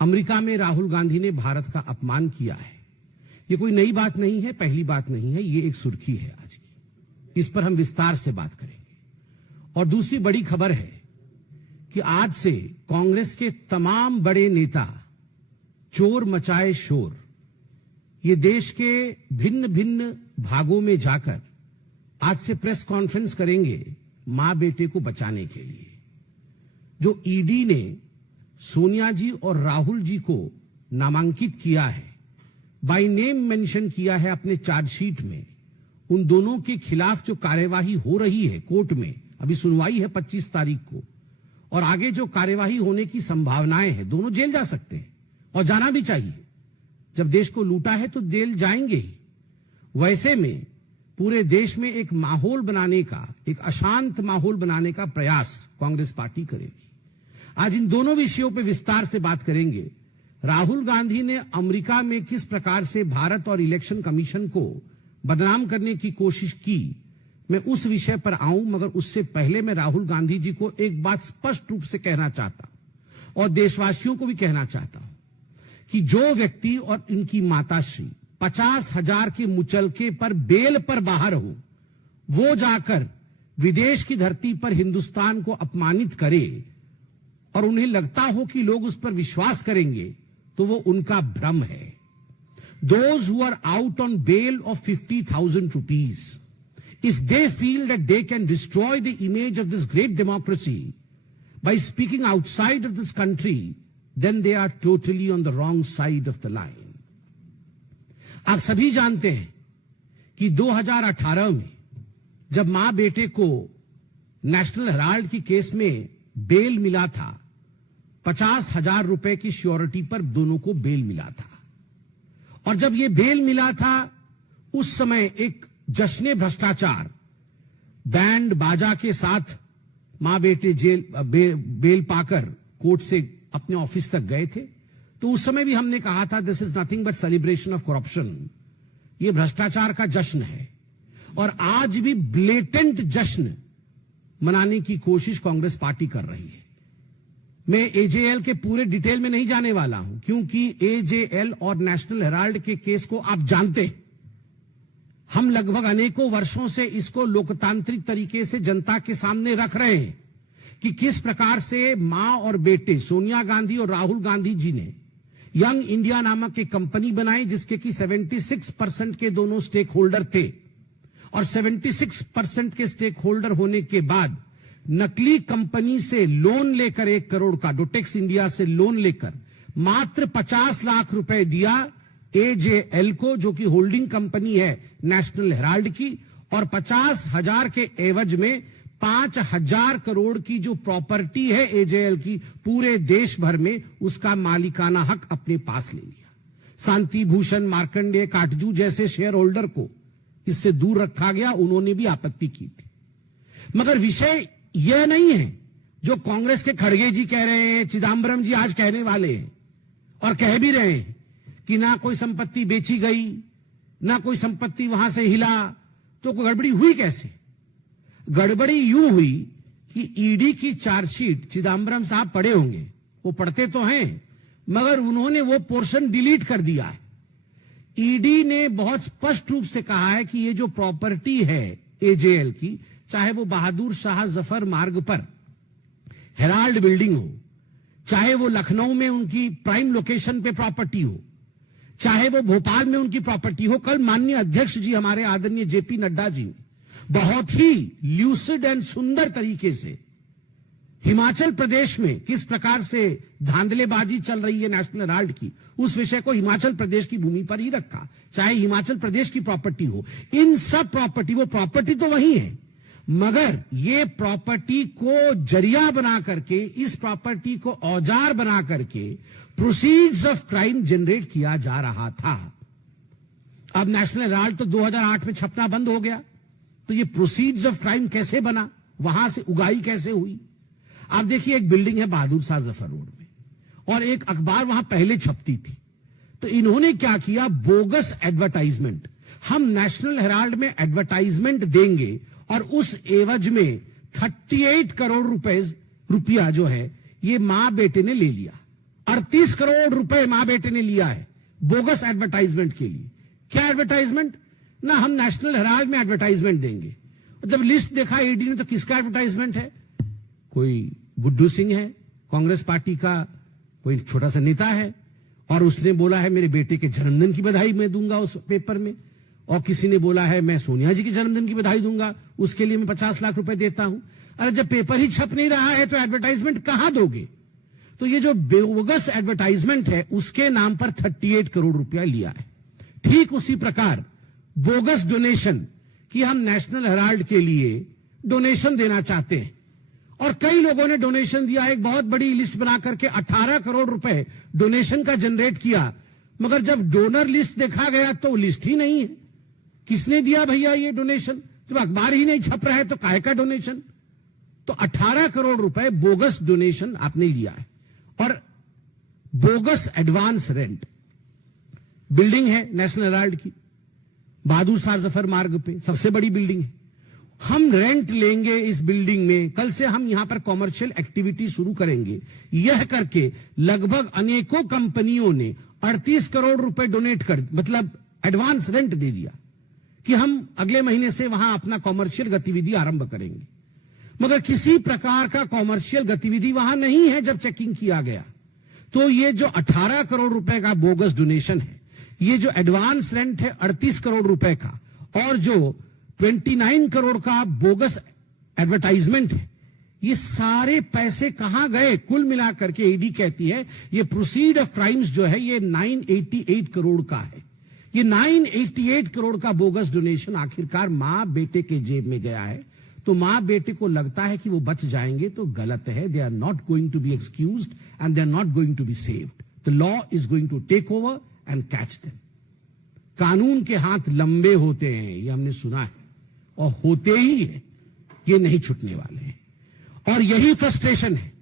America में राहुल गांधी ने भारत का अपमान किया है। ये कोई नई बात नहीं है, पहली बात नहीं है, ये एक सुर्खी है आज की। इस पर हम विस्तार से बात करेंगे। और दूसरी बड़ी खबर है कि आज से कांग्रेस के तमाम बड़े नेता चोर मचाए शोर, ये देश के भिन्न भिन्न भागों में जाकर आज से प्रेस कॉन्फ्रेंस करेंगे मां बेटे को बचाने के लिए। जो ईडी ने सोनिया जी और राहुल जी को नामांकित किया है, बाय नेम मेंशन किया है अपने चार्जशीट में, उन दोनों के खिलाफ जो कार्यवाही हो रही है कोर्ट में, अभी सुनवाई है 25 तारीख को, और आगे जो कार्यवाही होने की संभावनाएं हैं, दोनों जेल जा सकते हैं और जाना भी चाहिए। जब देश को लूटा है तो जेल जाएंगे ही। वैसे में पूरे देश में एक माहौल बनाने का, एक अशांत माहौल बनाने का प्रयास कांग्रेस पार्टी करेगी। आज इन दोनों विषयों पर विस्तार से बात करेंगे। राहुल गांधी ने अमेरिका में किस प्रकार से भारत और इलेक्शन कमीशन को बदनाम करने की कोशिश की, मैं उस विषय पर आऊं, मगर उससे पहले मैं राहुल गांधी जी को एक बात स्पष्ट रूप से कहना चाहता हूं और देशवासियों को भी कहना चाहता हूं कि जो व्यक्ति और इनकी माताश्री 50,000 के मुचलके पर बेल पर बाहर हो, वो जाकर विदेश की धरती पर हिंदुस्तान को अपमानित करे और उन्हें लगता हो कि लोग उस पर विश्वास करेंगे, तो वो उनका भ्रम है। Those who are out on bail of 50,000 rupees, if they feel that they can destroy the image of this great democracy by speaking outside of this country, then they are totally on the wrong side of the line. आप सभी जानते हैं कि 2018 में जब मां बेटे को नेशनल हेराल्ड की केस में बेल मिला था, 50,000 रुपए की श्योरिटी पर दोनों को बेल मिला था। और जब ये बेल मिला था, उस समय एक जश्न भ्रष्टाचार बैंड बाजा के साथ मां बेटे बेल पाकर कोर्ट से अपने ऑफिस तक गए थे। तो उस समय भी हमने कहा था, this is nothing but celebration of corruption, ये भ्रष्टाचार का जश्न है। और आज भी ब्लेटेंट जश्न मनाने की कोशिश कांग्रेस पार्टी कर रही है। मैं एजेएल के पूरे डिटेल में नहीं जाने वाला हूं, क्योंकि एजेएल और नेशनल हेराल्ड के केस को आप जानते हैं। हम लगभग अनेकों वर्षों से इसको लोकतांत्रिक तरीके से जनता के सामने रख रहे हैं कि किस प्रकार से मां और बेटे सोनिया गांधी और राहुल गांधी जी ने यंग इंडिया नामक एक कंपनी बनाई, जिसके कि 76% के दोनों स्टेक होल्डर थे। और 76% के स्टेक होल्डर होने के बाद नकली कंपनी से लोन लेकर 1 करोड़ का, डोटेक्स इंडिया से लोन लेकर मात्र 50 लाख रुपए दिया एजेएल को, जो कि होल्डिंग कंपनी है नेशनल हेराल्ड की, और 50,000 के एवज में 5,000 करोड़ की जो प्रॉपर्टी है एजेएल की, पूरे देश भर में उसका मालिकाना हक अपने पास ले लिया। शांति भूषण, मार्कंडेय, काटजू जैसे शेयर होल्डर को इससे दूर रखा गया, उन्होंने भी आपत्ति की थी। मगर विषय यह नहीं है जो कांग्रेस के खड़गे जी कह रहे हैं, चिदंबरम जी आज कहने वाले हैं और कह भी रहे हैं कि ना कोई संपत्ति बेची गई, ना कोई संपत्ति वहां से हिला। तो गड़बड़ी हुई कैसे? गड़बड़ी यूं हुई कि ईडी की चार्जशीट चिदंबरम साहब पढ़े होंगे, वो पढ़ते तो हैं, मगर उन्होंने वो पोर्शन डिलीट कर दिया है। ईडी ने बहुत स्पष्ट रूप से कहा है कि ये जो प्रॉपर्टी है एजेएल की, चाहे वो बहादुर शाह जफर मार्ग पर हेराल्ड बिल्डिंग हो, चाहे वो लखनऊ में उनकी प्राइम लोकेशन पे प्रॉपर्टी हो, चाहे वो भोपाल में उनकी प्रॉपर्टी हो। कल माननीय अध्यक्ष जी हमारे आदरणीय जेपी नड्डा जी बहुत ही ल्यूसिड एंड सुंदर तरीके से हिमाचल प्रदेश में किस प्रकार से धांधलेबाजी चल रही है नेशनल हेराल्ड की, उस विषय को हिमाचल प्रदेश की भूमि पर ही रखा, चाहे हिमाचल प्रदेश की प्रॉपर्टी हो। इन सब प्रॉपर्टी, वो प्रॉपर्टी तो वही है, मगर ये प्रॉपर्टी को जरिया बना करके, इस प्रॉपर्टी को औजार बना करके प्रोसीड्स ऑफ क्राइम जनरेट किया जा रहा था। अब नेशनल हेराल्ड तो 2008 में छपना बंद हो गया, तो ये प्रोसीड्स ऑफ क्राइम कैसे बना, वहां से उगाई कैसे हुई? आप देखिए, एक बिल्डिंग है बहादुर शाह जफर रोड में और एक अखबार वहां पहले छपती थी। तो इन्होंने क्या किया, बोगस एडवर्टाइजमेंट, हम नेशनल हेराल्ड में एडवर्टाइजमेंट देंगे और उस एवज में 38 करोड़ रुपया जो है ये मां बेटे ने ले लिया। 38 करोड़ रुपए मां बेटे ने लिया है बोगस एडवर्टाइजमेंट के लिए। क्या एडवर्टाइजमेंट? ना हम नेशनल हेराल्ड में एडवर्टाइजमेंट देंगे। जब लिस्ट देखा ईडी ने तो किसका एडवर्टाइजमेंट है? कोई गुड्डू सिंह है, कांग्रेस पार्टी का कोई छोटा सा नेता है, और उसने बोला है मेरे बेटे के जन्मदिन की बधाई मैं दूंगा उस पेपर में, और किसी ने बोला है मैं सोनिया जी के जन्मदिन की बधाई दूंगा, उसके लिए मैं 50 लाख रुपए देता हूं। अरे जब पेपर ही छप नहीं रहा है तो एडवर्टाइजमेंट कहां दोगे? तो ये जो बोगस एडवर्टाइजमेंट है उसके नाम पर 38 करोड़ रुपया लिया है। ठीक उसी प्रकार बोगस डोनेशन कि हम नेशनल हेराल्ड के लिए डोनेशन देना चाहते हैं, और कई लोगों ने डोनेशन दिया। एक बहुत बड़ी लिस्ट बना करके 18 करोड़ रुपए डोनेशन का जनरेट किया, मगर जब डोनर लिस्ट देखा गया तो लिस्ट ही नहीं है। किसने दिया भैया ये डोनेशन? जब अखबार ही नहीं छप रहा है तो काहे का डोनेशन? तो 18 करोड़ रुपए बोगस डोनेशन आपने लिया है। और बोगस एडवांस रेंट, बिल्डिंग है नेशनल हेराल्ड की बहादुर शाह जफर मार्ग पे, सबसे बड़ी बिल्डिंग है। हम रेंट लेंगे इस बिल्डिंग में, कल से हम यहां पर कॉमर्शियल एक्टिविटी शुरू करेंगे। यह करके लगभग अनेकों कंपनियों ने 38 करोड़ रुपए डोनेट कर, मतलब एडवांस रेंट दे दिया कि हम अगले महीने से वहां अपना कॉमर्शियल गतिविधि आरंभ करेंगे। मगर किसी प्रकार का कॉमर्शियल गतिविधि वहां नहीं है। जब चेकिंग किया गया तो ये जो 18 करोड़ रुपए का बोगस डोनेशन है, ये जो एडवांस रेंट है 38 करोड़ रुपए का, और जो 29 करोड़ का बोगस एडवर्टाइजमेंट है, ये सारे पैसे कहां गए? कुल मिलाकर के ईडी कहती है ये प्रोसीड ऑफ क्राइम्स जो है ये 988 करोड़ का है। ये 988 करोड़ का बोगस डोनेशन आखिरकार मां बेटे के जेब में गया है। तो मां बेटे को लगता है कि वो बच जाएंगे, तो गलत है। They are not going to be excused and they are not going to be saved. The law is going to take over and catch them. कानून के हाथ लंबे होते हैं, ये हमने सुना है, और होते ही है, ये नहीं छूटने वाले हैं। और यही फ्रस्ट्रेशन है,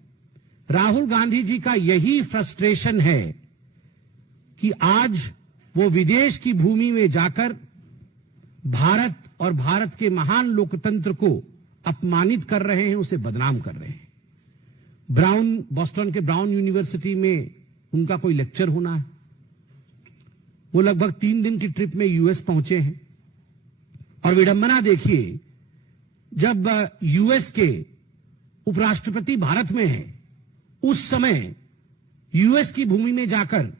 राहुल गांधी जी का यही फ्रस्ट्रेशन है कि आज वो विदेश की भूमि में जाकर भारत और भारत के महान लोकतंत्र को अपमानित कर रहे हैं, उसे बदनाम कर रहे हैं। बॉस्टन के ब्राउन यूनिवर्सिटी में उनका कोई लेक्चर होना है, वो लगभग 3 दिन की ट्रिप में यूएस पहुंचे हैं। और विडंबना देखिए, जब यूएस के उपराष्ट्रपति भारत में है, उस समय यूएस की भूमि में जाकर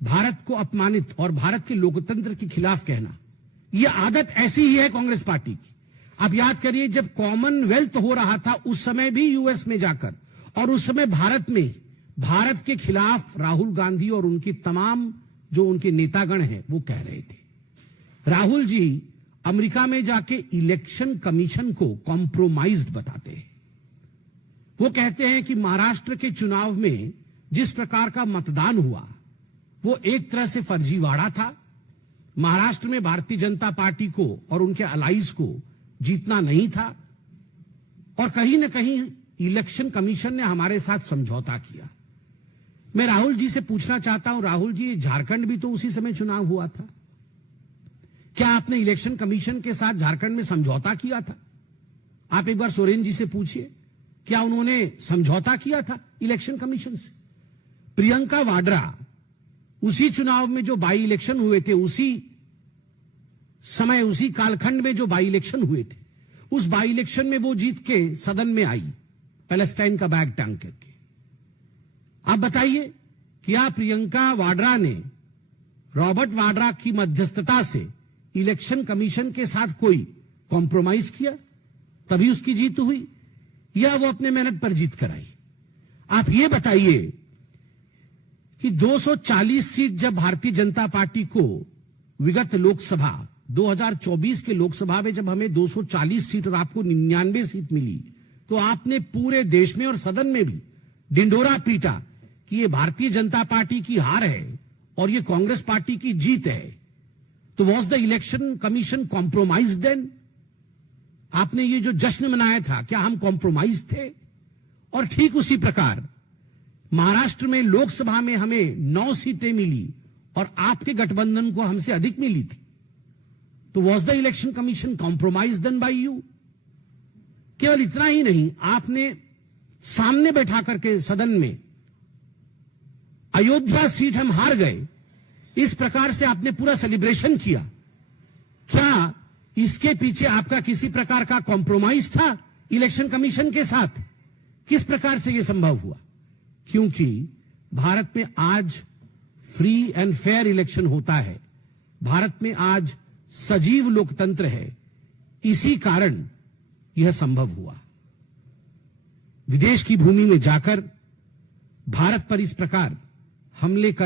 भारत को अपमानित और भारत के लोकतंत्र के खिलाफ कहना, यह आदत ऐसी ही है कांग्रेस पार्टी की। आप याद करिए, जब कॉमनवेल्थ हो रहा था उस समय भी यूएस में जाकर, और उस समय भारत में भारत के खिलाफ राहुल गांधी और उनकी तमाम जो उनके नेतागण हैं वो कह रहे थे। राहुल जी अमेरिका में जाके इलेक्शन कमीशन को कॉम्प्रोमाइज्ड बताते हैं। वो कहते हैं कि महाराष्ट्र के चुनाव में जिस प्रकार का मतदान हुआ वो एक तरह से फर्जीवाड़ा था। महाराष्ट्र में भारतीय जनता पार्टी को और उनके अलाइज को जीतना नहीं था, और कहीं ना कहीं इलेक्शन कमीशन ने हमारे साथ समझौता किया। मैं राहुल जी से पूछना चाहता हूं, राहुल जी झारखंड भी तो उसी समय चुनाव हुआ था, क्या आपने इलेक्शन कमीशन के साथ झारखंड में समझौता किया था? आप एक बार सोरेन जी से पूछिए, क्या उन्होंने समझौता किया था इलेक्शन कमीशन से? प्रियंका वाड्रा उसी चुनाव में जो बाई इलेक्शन हुए थे, उसी समय उसी कालखंड में जो बाई इलेक्शन हुए थे, उस बाई इलेक्शन में वो जीत के सदन में आई पैलेस्टाइन का बैग टांग करके। आप बताइए, क्या प्रियंका वाड्रा ने रॉबर्ट वाड्रा की मध्यस्थता से इलेक्शन कमीशन के साथ कोई कॉम्प्रोमाइज किया तभी उसकी जीत हुई, या वो अपने मेहनत पर जीत कर आई? आप ये बताइए कि 240 सीट जब भारतीय जनता पार्टी को विगत लोकसभा 2024 के लोकसभा में जब हमें 240 सीट और आपको 99 सीट मिली, तो आपने पूरे देश में और सदन में भी ढिंढोरा पीटा कि ये भारतीय जनता पार्टी की हार है और ये कांग्रेस पार्टी की जीत है। तो was the election commission compromise then? आपने ये जो जश्न मनाया था, क्या हम कॉम्प्रोमाइज थे? और ठीक उसी प्रकार महाराष्ट्र में लोकसभा में हमें 9 सीटें मिली और आपके गठबंधन को हमसे अधिक मिली थी, तो was the election commission compromise then by you? केवल इतना ही नहीं, आपने सामने बैठा करके सदन में अयोध्या सीट हम हार गए, इस प्रकार से आपने पूरा सेलिब्रेशन किया, क्या इसके पीछे आपका किसी प्रकार का कॉम्प्रोमाइज था इलेक्शन कमीशन के साथ? किस प्रकार से यह संभव हुआ? क्योंकि भारत में आज फ्री एंड फेयर इलेक्शन होता है, भारत में आज सजीव लोकतंत्र है, इसी कारण यह संभव हुआ। विदेश की भूमि में जाकर भारत पर इस प्रकार हमले कर